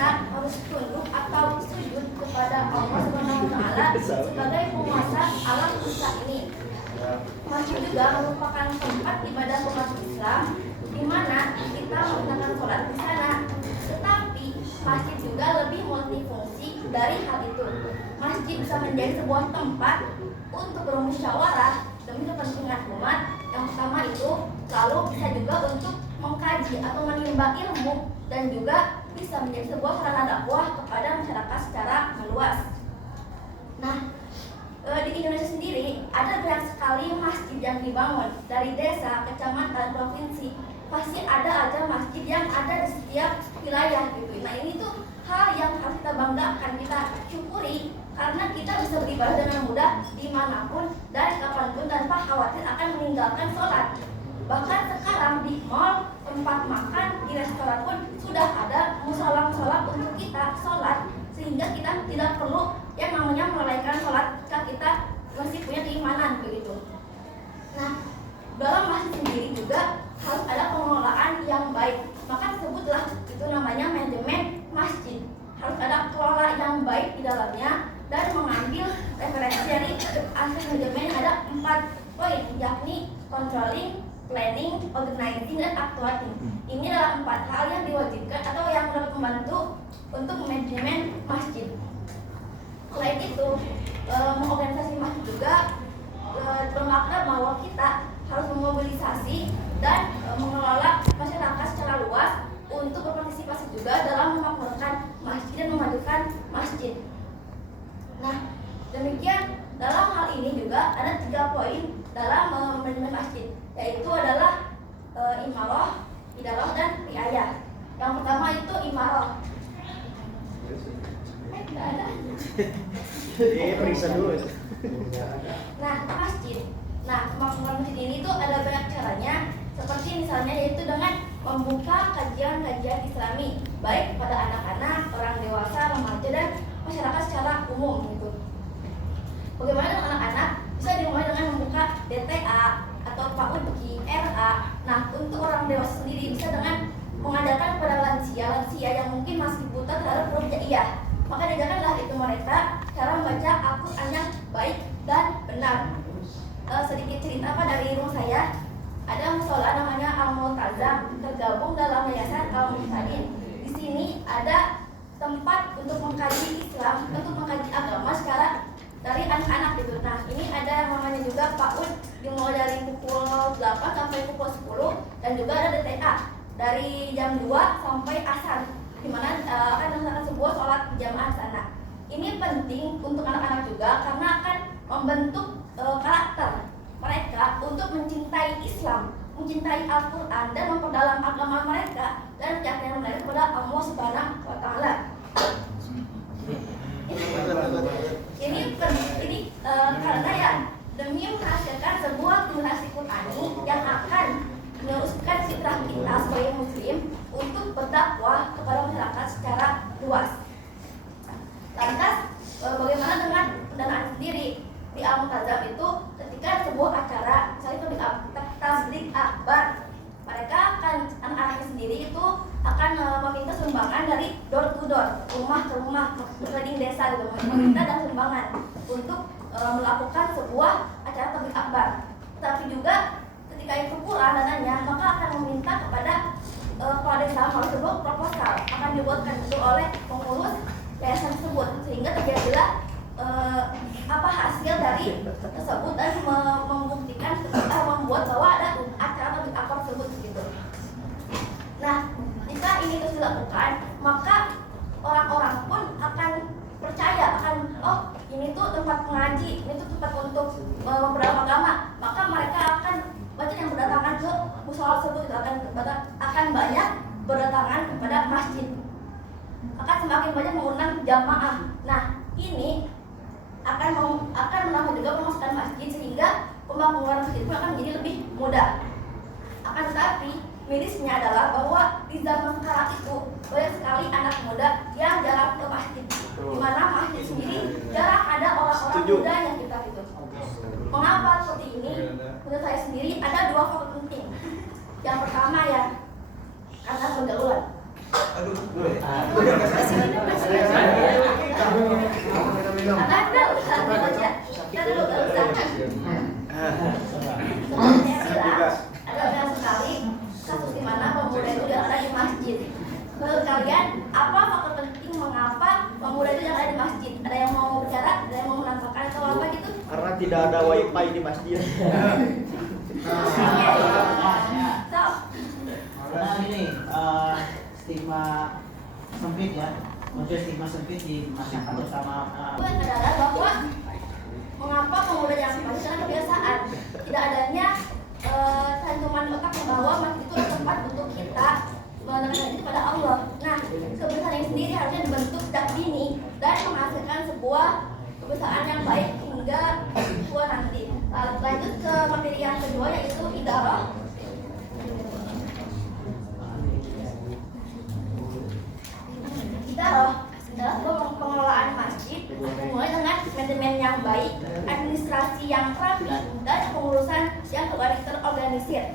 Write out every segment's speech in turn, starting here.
kita harus tunduk atau sujud kepada Allah Subhanahu wa taala sebagai penguasa alam semesta ini. Masjid juga merupakan tempat ibadah umat Islam di mana kita melaksanakan sholat di sana. Tetapi masjid juga lebih multifungsi dari hal itu. Masjid bisa menjadi sebuah tempat untuk bermusyawarah demi kepentingan umat. Yang pertama itu, lalu bisa juga untuk mengkaji atau menimba ilmu, dan juga bisa menjadi sebuah sarana dakwah kepada masyarakat secara meluas. Nah, di Indonesia sendiri ada banyak sekali masjid yang dibangun dari desa, kecamatan, provinsi. Pasti ada aja masjid yang ada di setiap wilayah gitu. Nah, ini tuh hal yang harus kita banggakan, kita syukuri, karena kita bisa beribadah dengan mudah dimanapun dan kapanpun tanpa khawatir akan meninggalkan sholat. Bahkan sekarang di mall, tempat makan, di restoran pun sudah ada musola-musola untuk kita sholat, sehingga kita tidak perlu yang namanya melalaikan sholat jika kita masih punya keimanan begitu. Nah, dalam masjid sendiri juga harus ada pengelolaan yang baik. Maka disebutlah itu namanya manajemen masjid. Harus ada kelola yang baik di dalamnya, dan mengambil referensi dari aspek manajemen ada 4 poin, yakni controlling, planning, organizing, dan actuating. Ini adalah 4 hal yang diwajibkan atau yang dapat membantu untuk manajemen masjid. Selain itu, mengorganisasi masjid juga bermakna bahwa kita harus memobilisasi dan mengelola masyarakat secara luas untuk berpartisipasi juga dalam memakmurkan masjid dan memajukan masjid. Nah, demikian dalam hal ini juga ada 3 poin dalam manajemen masjid, yaitu adalah imarah, idarah, dan riayah. Yang pertama itu imarah. Tidak ada. Periksa dulu. Nah, masjid. Nah, kemakmuran masjid ini tuh ada banyak caranya, seperti misalnya yaitu dengan membuka kajian-kajian Islami, baik kepada anak-anak, orang dewasa, remaja, dan masyarakat secara umum gitu. Bagaimana dengan anak-anak? Bisa dimulai dengan membuka DTA atau PAUD, RA. Nah, untuk orang dewasa sendiri bisa dengan mengajarkan kepada lansia yang mungkin masih buta terhadap huruf hijaiyah. Maka diajarkanlah itu mereka cara membaca Al-Quran yang baik dan benar. Sedikit cerita apa dari rumah saya. Ada musola namanya Al-Multazam, tergabung dalam yayasan Al-Muhtadin. Di sini ada tempat untuk mengkaji Islam, untuk mengkaji agama secara dari anak-anak gitu. Nah, ini ada yang namanya juga PAUD, dimulai dari pukul 8 sampai pukul 10, dan juga ada DTA dari jam 2 sampai asar, di mana akan dilaksanakan sebuah sholat jamaah sana. Ini penting untuk anak-anak juga karena akan membentuk karakter mereka untuk mencintai Islam, mencintai Al-Quran, dan memperdalam agama mereka dan keyakinan mereka kepada Allah Subhanahu wa taala. Ini karena ya demi menghasilkan sebuah generasi Qurani yang akan meneruskan fitrah kita sebagai muslim untuk berdakwah kepada masyarakat secara luas. Lantas bagaimana dengan pendanaan sendiri? Di Al-Multazam itu ketika sebuah acara, misalnya itu di tabligh akbar, mereka akan anak-anaknya sendiri itu akan meminta sumbangan dari door to door, rumah ke rumah, keliling desa gitu, meminta dan sumbangan untuk melakukan sebuah acara tabligh akbar. Tapi juga ketika itu kurang dananya, maka akan meminta kepada kepala desa melalui sebuah proposal akan dibuatkan itu oleh pengurus yayasan tersebut, sehingga terjadilah apa hasil dari tersebut dan membuktikan membuat bahwa ada acara tabligh akbar tersebut gitu. Nah, jika ini terus dilakukan, maka orang-orang pun akan percaya akan ini tuh tempat mengaji, ini tuh tempat untuk memperdalam agama, maka mereka akan banyak yang berdatangan ke musola tersebut, akan banyak berdatangan kepada masjid, akan semakin banyak mengundang jamaah. Nah, ini akan menambah juga pemasukan masjid, sehingga pembangunan masjid pun akan menjadi lebih mudah. Akan tetapi mirisnya adalah bahwa di zaman sekarang itu banyak sekali anak muda yang jarang ke masjid, di mana masjid sendiri jarang ada orang-orang muda yang kita gitu. Mengapa seperti ini? Menurut saya sendiri ada 2 faktor penting. Yang pertama ya karena pergaulan. Ada sekali kasus di mana pemuda itu ada di masjid. Menurut kalian, apa faktor penting mengapa pemuda itu ada di masjid? Ada yang mau bicara? Ada yang mau menambahkan atau apa gitu? Karena tidak ada wifi di masjid. So, Karena ini stigma sempit ya, muncul stigma sempit di masyarakat terutama. Itu adalah bahwa mengapa pemuda yang masjid karena kebiasaan tidak adanya cantuman otak bahwa masjid itu adalah tempat untuk kita mengenalkan diri kepada Allah. Nah, kebiasaan ini sendiri harusnya dibentuk sejak dini dan menghasilkan sebuah kebiasaan yang baik hingga tua nanti. Lanjut ke materi yang kedua yaitu idarah. Idarah adalah sebuah pengelolaan masjid dimulai dengan manajemen yang baik, administrasi yang rapi, dan pengurusan yang terorganisir.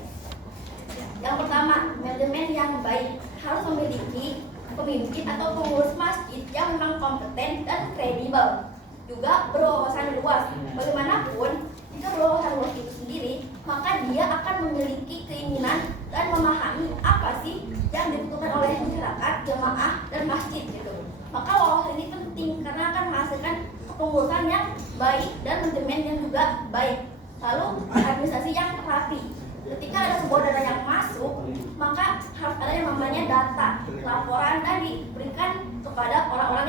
Yang pertama, manajemen yang baik harus memiliki pemimpin atau pengurus masjid yang memang kompeten dan kredibel, juga berwawasan luas. Bagaimanapun, jika berwawasan luas itu sendiri, maka dia akan memiliki keinginan dan memahami apa sih yang dibutuhkan oleh masyarakat, jemaah, dan masjid gitu. Maka wawasan ini penting karena akan menghasilkan pengurusan yang baik dan manajemen yang juga baik. Lalu administrasi yang rapi. Ketika ada sebuah dana yang masuk, maka harus ada yang namanya data, laporan, dan diberikan kepada orang-orang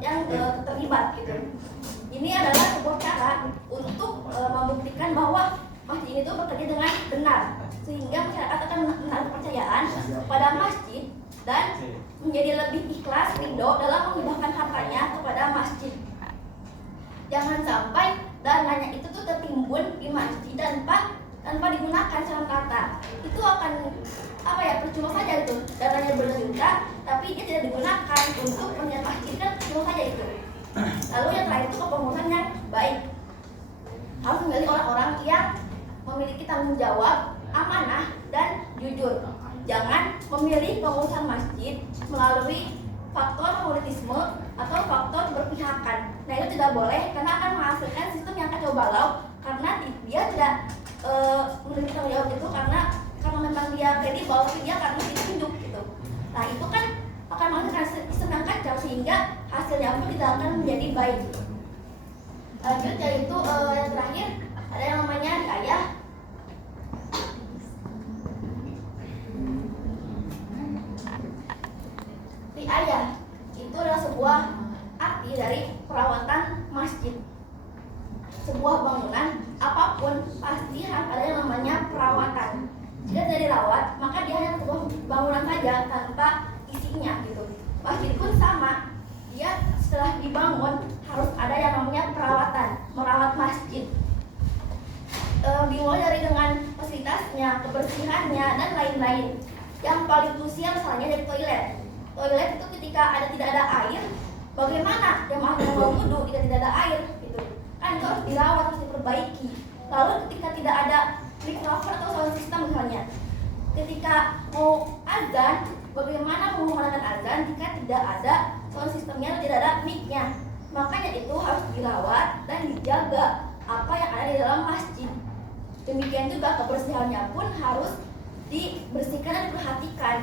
yang terlibat gitu. Ini adalah sebuah cara untuk membuktikan bahwa masjid itu bekerja dengan benar, sehingga masyarakat akan menaruh kepercayaan kepada masjid dan menjadi lebih ikhlas, ridho dalam menghibahkan hartanya kepada masjid. Jangan sampai dananya itu tuh tertimbun di masjid tanpa digunakan secara rata. Itu akan percuma saja itu. Dananya berjuta tapi dia tidak digunakan untuk pendidikan masjid, kan percuma saja itu. Lalu yang terakhir itu kepengurusan yang baik. Harus memilih orang-orang yang memiliki tanggung jawab, amanah, dan jujur. Jangan memilih pengurusan masjid melalui faktor favoritisme atau faktor berpihakan. Nah, itu tidak boleh karena akan menghasilkan sistem yang kacau balau karena dia tidak memiliki tanggung jawab itu karena memang dia kredibel, tapi dia karena ditunjuk gitu. Nah, itu kan akan menghasilkan sistem yang kacau sehingga hasilnya pun tidak akan menjadi baik. Lanjut yaitu yang terakhir ada yang namanya riayah. Riayah itu adalah sebuah arti dari perawatan masjid. Sebuah bangunan apapun pasti harus ada yang namanya perawatan. Jika tidak dirawat, maka dia hanya sebuah bangunan saja tanpa isinya gitu. Masjid pun sama. Dia setelah dibangun harus ada yang namanya perawatan, merawat masjid. Dimulai dari dengan fasilitasnya, kebersihannya, dan lain-lain. Yang paling krusial misalnya dari toilet. Toilet itu ketika tidak ada air, bagaimana jemaah yang mau wudhu jika tidak ada air gitu. Kan itu harus dirawat, harus diperbaiki. Lalu ketika tidak ada microphone atau sound system misalnya, ketika mau azan, bagaimana mengumandangkan azan jika tidak ada sound systemnya, tidak ada mic-nya. Makanya itu harus dirawat dan dijaga apa yang ada di dalam masjid. Demikian juga kebersihannya pun harus dibersihkan dan diperhatikan,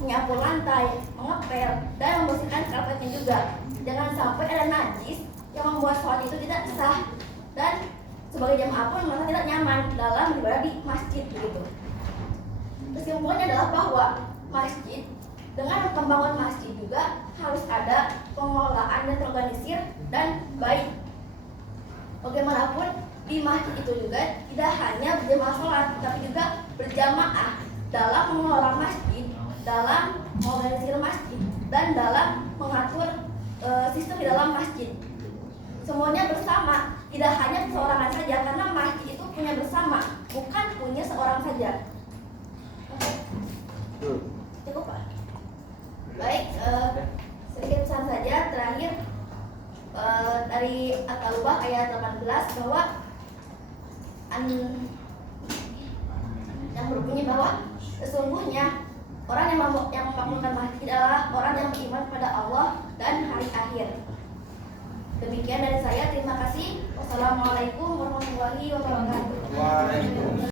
menyapu lantai, mengepel, dan membersihkan karpetnya juga. Jangan sampai ada najis yang membuat sholat itu tidak sah dan sebagai jamaah pun merasa tidak nyaman dalam beribadah di masjid begitu. Kesimpulannya adalah bahwa masjid dengan pembangunan masjid juga harus ada pengelolaan yang terorganisir dan baik. Bagaimanapun di masjid itu juga tidak hanya berjamaah sholat, tapi juga berjamaah dalam mengelola masjid, dalam mengorganisir masjid, dan dalam mengatur sistem di dalam masjid. Semuanya bersama, tidak hanya seorangan saja, karena masjid itu punya bersama, bukan punya seorang saja. Cukup Pak? Baik, sedikit pesan saja terakhir dari At-Taubah ayat 18 bahwa yang berbunyi bahwa sesungguhnya orang yang memakmurkan masjid adalah orang yang beriman pada Allah dan hari akhir. Demikian dari saya, terima kasih. Wassalamualaikum warahmatullahi wabarakatuh. Waalaikumsalam.